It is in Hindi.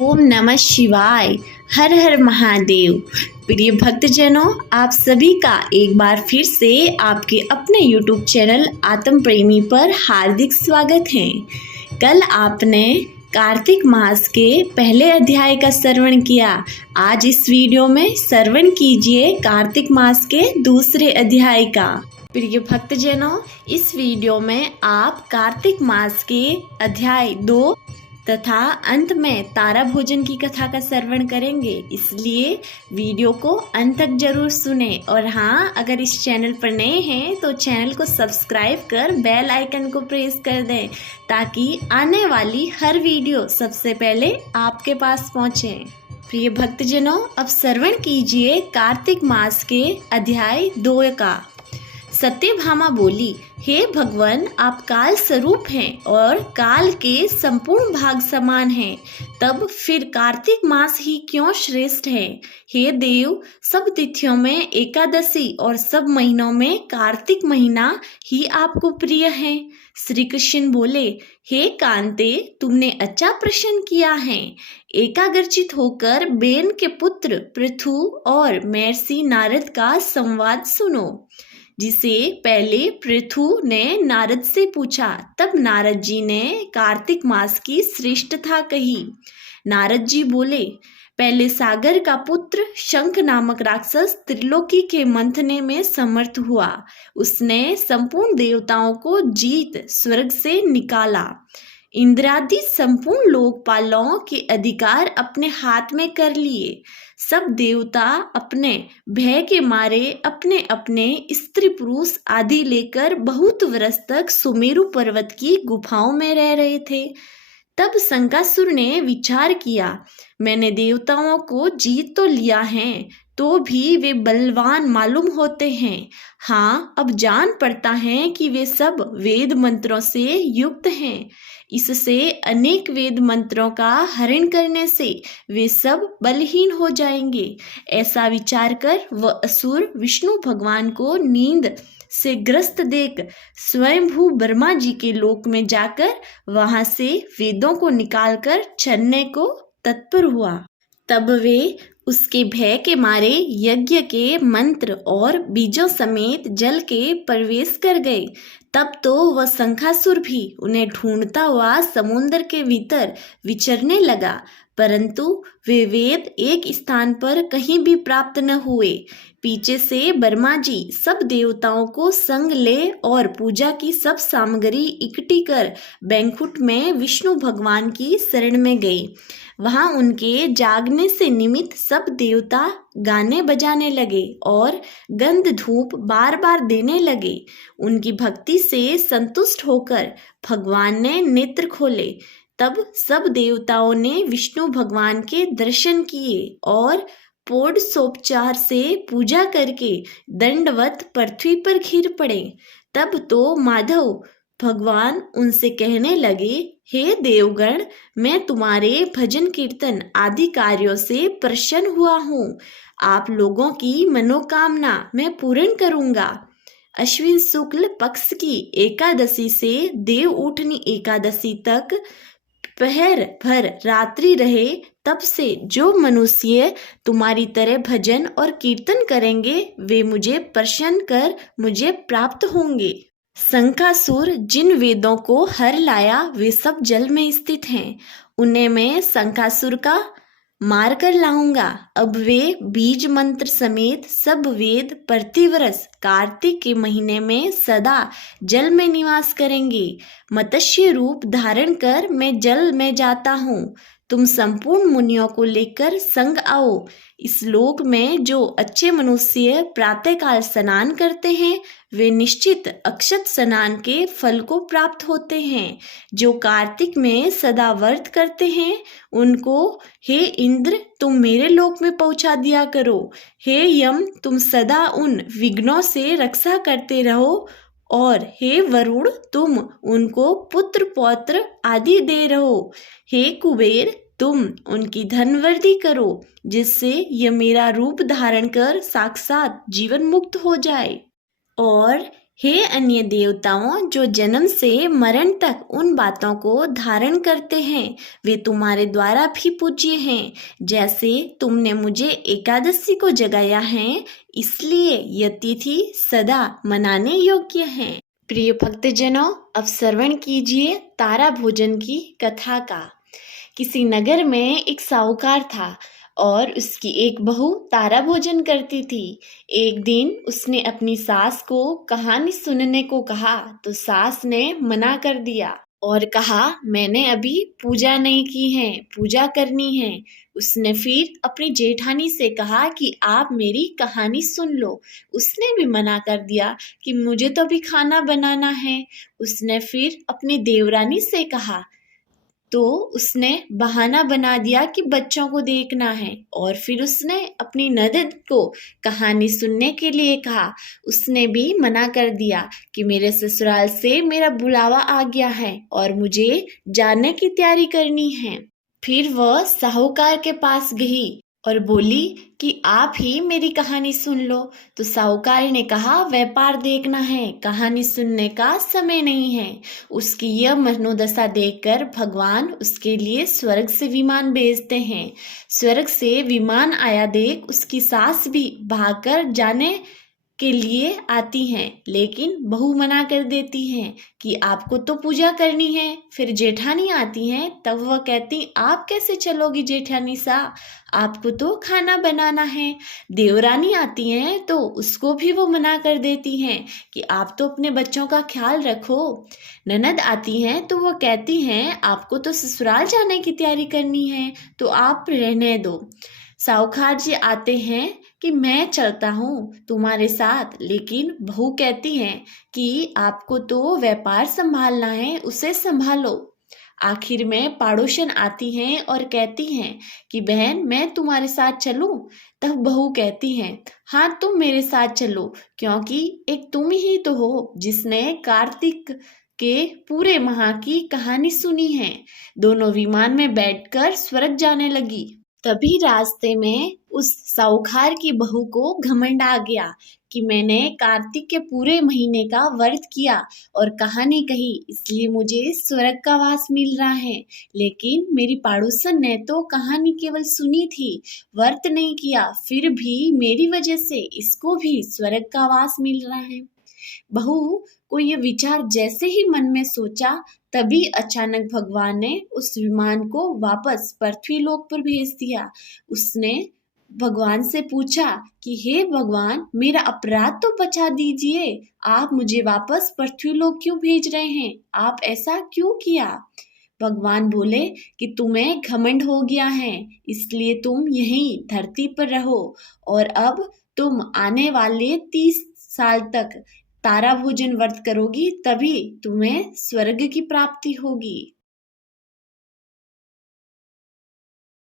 ओम नमः शिवाय। हर हर महादेव। प्रिय भक्तजनों, आप सभी का एक बार फिर से आपके अपने YouTube चैनल आत्म प्रेमी पर हार्दिक स्वागत है। कल आपने कार्तिक मास के पहले अध्याय का श्रवण किया। आज इस वीडियो में श्रवण कीजिए कार्तिक मास के दूसरे अध्याय का। प्रिय भक्तजनों, इस वीडियो में आप कार्तिक मास के अध्याय 2 तथा अंत में तारा भोजन की कथा का श्रवण करेंगे, इसलिए वीडियो को अंत तक जरूर सुने। और हाँ, अगर इस चैनल पर नए हैं तो चैनल को सब्सक्राइब कर बेल आइकन को प्रेस कर दें ताकि आने वाली हर वीडियो सबसे पहले आपके पास पहुँचे। प्रिय भक्तजनों, अब श्रवण कीजिए कार्तिक मास के अध्याय 2 का। सत्यभामा बोली, हे भगवान, आप काल स्वरूप हैं और काल के संपूर्ण भाग समान हैं, तब फिर कार्तिक मास ही क्यों श्रेष्ठ है? हे देव, सब तिथियों में एकादशी और सब महीनों में कार्तिक महीना ही आपको प्रिय है। श्री कृष्ण बोले, हे कांते, तुमने अच्छा प्रश्न किया है। एकाग्रचित होकर बेन के पुत्र पृथु और महर्षि नारद का संवाद सुनो। जिसे पहले पृथु ने नारद से पूछा, तब नारद जी ने कार्तिक मास की श्रेष्ठता कही। नारद जी बोले, पहले सागर का पुत्र शंख नामक राक्षस त्रिलोकी के मंथने में समर्थ हुआ। उसने संपूर्ण देवताओं को जीत स्वर्ग से निकाला। इंद्रादि संपूर्ण लोकपालों के अधिकार अपने हाथ में कर लिए। सब देवता अपने भय के मारे अपने अपने स्त्री पुरुष आदि लेकर बहुत वर्ष तक सुमेरु पर्वत की गुफाओं में रह रहे थे। तब शंकासुर ने विचार किया, मैंने देवताओं को जीत तो लिया है, तो भी वे बलवान मालूम होते हैं। हाँ, अब जान पड़ता है कि वे सब वेद मंत्रों से युक्त हैं। इससे अनेक वेद मंत्रों का हरण करने से वे सब बलहीन हो जाएंगे। ऐसा विचार कर वह असुर विष्णु भगवान को नींद से ग्रस्त देख स्वयंभू ब्रह्मा जी के लोक में जाकर वहां से वेदों को निकालकर छलने को तत्पर हुआ। तब वे उसके भय के मारे यज्ञ के मंत्र और बीजों समेत जल के प्रवेश कर गए। तब तो वह शंखासुर भी उन्हें ढूंढता हुआ समुद्र के भीतर विचरने लगा, परंतु वे वेद एक स्थान पर कहीं भी प्राप्त न हुए। पीछे से ब्रह्मा जी सब देवताओं को संग ले और पूजा की सब सामग्री इकट्ठी कर बैंकुट में विष्णु भगवान की शरण में गए। वहां उनके जागने से निमित्त सब देवता गाने बजाने लगे और गंध धूप बार बार देने लगे। उनकी भक्ति से संतुष्ट होकर भगवान ने नेत्र खोले। तब सब देवताओं ने विष्णु भगवान के दर्शन किए और पोड़सोपचार से पूजा करके दंडवत पृथ्वी पर गिर पड़े। तब तो माधव भगवान उनसे कहने लगे, हे देवगण, मैं तुम्हारे भजन कीर्तन आदि कार्यों से प्रसन्न हुआ हूँ। आप लोगों की मनोकामना मैं पूर्ण करूँगा। अश्विन शुक्ल पक्ष की एकादशी से देव उठनी एकादशी तक पहर भर रात्रि रहे, तब से जो मनुष्य तुम्हारी तरह भजन और कीर्तन करेंगे वे मुझे प्रसन्न कर मुझे प्राप्त होंगे। शंखासुर जिन वेदों को हर लाया वे सब जल में स्थित हैं। उन्हें मैं शंखासुर का मार कर लाऊंगा। अब वे बीज मंत्र समेत सब वेद प्रतिवर्ष कार्तिक के महीने में सदा जल में निवास करेंगे। मत्स्य रूप धारण कर मैं जल में जाता हूँ। तुम संपूर्ण मुनियों को लेकर संग आओ। इस लोक में जो अच्छे मनुष्य प्रातःकाल स्नान करते हैं वे निश्चित अक्षत स्नान के फल को प्राप्त होते हैं। जो कार्तिक में सदा व्रत करते हैं उनको हे इंद्र तुम मेरे लोक में पहुंचा दिया करो। हे यम, तुम सदा उन विघ्नों से रक्षा करते रहो। और हे वरुण, तुम उनको पुत्र पौत्र आदि दे रहो। हे कुबेर, तुम उनकी धनवृद्धि करो, जिससे यह मेरा रूप धारण कर साक्षात जीवन मुक्त हो जाए। और हे अन्य देवताओं, जो जन्म से मरण तक उन बातों को धारण करते हैं, वे तुम्हारे द्वारा भी पूज्य हैं। जैसे तुमने मुझे एकादशी को जगाया है, इसलिए यह तिथि सदा मनाने योग्य है। प्रिय भक्तजनों, अब श्रवण कीजिए तारा भोजन की कथा का। किसी नगर में एक साहूकार था और उसकी एक बहू तारा भोजन करती थी। एक दिन उसने अपनी सास को कहानी सुनने को कहा तो सास ने मना कर दिया और कहा, मैंने अभी पूजा नहीं की है, पूजा करनी है। उसने फिर अपनी जेठानी से कहा कि आप मेरी कहानी सुन लो। उसने भी मना कर दिया कि मुझे तो अभी खाना बनाना है। उसने फिर अपनी देवरानी से कहा तो उसने बहाना बना दिया कि बच्चों को देखना है, और फिर उसने अपनी ननद को कहानी सुनने के लिए कहा। उसने भी मना कर दिया कि मेरे ससुराल से मेरा बुलावा आ गया है और मुझे जाने की तैयारी करनी है। फिर वह साहूकार के पास गई और बोली कि आप ही मेरी कहानी सुन लो। तो साहूकार ने कहा, व्यापार देखना है, कहानी सुनने का समय नहीं है। उसकी यह मनोदशा देखकर भगवान उसके लिए स्वर्ग से विमान भेजते हैं। स्वर्ग से विमान आया देख उसकी सास भी भागकर जाने के लिए आती हैं, लेकिन बहू मना कर देती हैं कि आपको तो पूजा करनी है। फिर जेठानी आती हैं, तब वह कहती, आप कैसे चलोगी जेठानी सा, आपको तो खाना बनाना है। देवरानी आती हैं तो उसको भी वो मना कर देती हैं कि आप तो अपने बच्चों का ख्याल रखो। ननद आती हैं तो वो कहती हैं, आपको तो ससुराल जाने की तैयारी करनी है, तो आप रहने दो। साहूकार जी आते हैं कि मैं चलता हूँ तुम्हारे साथ, लेकिन बहू कहती हैं कि आपको तो व्यापार संभालना है, उसे संभालो। आखिर में पड़ोसन आती हैं और कहती हैं कि बहन मैं तुम्हारे साथ चलूं। तब बहू कहती हैं, हाँ तुम मेरे साथ चलो, क्योंकि एक तुम ही तो हो जिसने कार्तिक के पूरे माह की कहानी सुनी है। दोनों विमान में बैठकर स्वर्ग जाने लगी। तभी रास्ते में उस साहूकार की बहू को घमंड आ गया कि मैंने कार्तिक के पूरे महीने का व्रत किया और कहानी कही, इसलिए मुझे स्वर्ग का वास मिल रहा है। लेकिन मेरी पड़ोसन ने तो कहानी केवल सुनी थी, व्रत नहीं किया, फिर भी मेरी वजह से इसको भी स्वर्ग का वास मिल रहा है। बहू को ये विचार जैसे ही मन में सोचा, तभी अचानक भगवान ने उस विमान को वापस पृथ्वी लोक पर भेज दिया। उसने भगवान से पूछा कि हे भगवान, मेरा अपराध तो बचा दीजिए, आप मुझे वापस पृथ्वी लोक क्यों भेज रहे हैं, आप ऐसा क्यों किया। भगवान बोले कि तुम्हें घमंड हो गया है, इसलिए तुम यहीं धरती पर रहो, और अब तुम आने वाले 30 साल तक तारा भोजन व्रत करोगी, तभी तुम्हें स्वर्ग की प्राप्ति होगी।